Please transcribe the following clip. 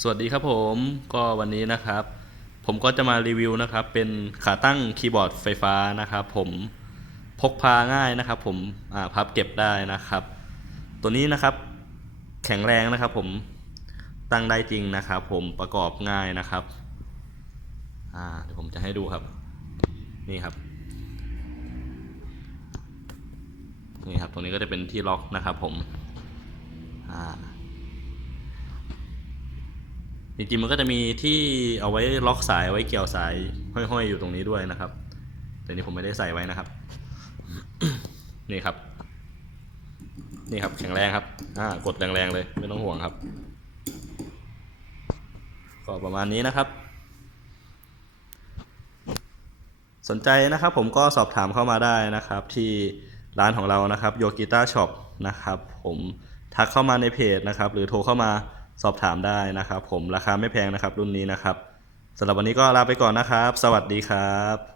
สวัสดีครับผมก็วันนี้นะครับ ผมก็จะมารีวิวนะครับเป็นขาตั้งคีย์บอร์ดไฟฟ้านะครับผมพกพาง่ายนะครับ ผมพับเก็บได้นะครับ ตัวนี้นะครับแข็งแรงนะครับ ผมตั้งได้จริงนะครับ ผมประกอบง่ายนะครับเดี๋ยวผมจะให้ดูครับ นี่ครับนี่ครับตรงนี้ก็จะเป็นที่ล็อกนะครับ ผมอ่า จริงๆมันก็จะมีที่เอาไว้ล็อกสายไว้เกี่ยวสายห้อยๆอยู่ตรงนี้ด้วยนะครับ แต่นี่ผมไม่ได้ใส่ไว้นะครับ นี่ครับ นี่ครับแข็งแรงครับอ่ากดแรงๆเลยไม่ต้องห่วงครับ ก็ประมาณนี้นะครับ สนใจนะครับผมก็สอบถามเข้ามาได้นะครับ ที่ร้านของเรานะครับโยกิต้าช็อปนะครับ ผมทักเข้ามาในเพจนะครับ หรือโทรเข้ามา สอบถามได้นะครับ ผมราคาไม่แพงนะครับ รุ่นนี้นะครับสำหรับวันนี้ก็ลาไปก่อนนะครับ สวัสดีครับ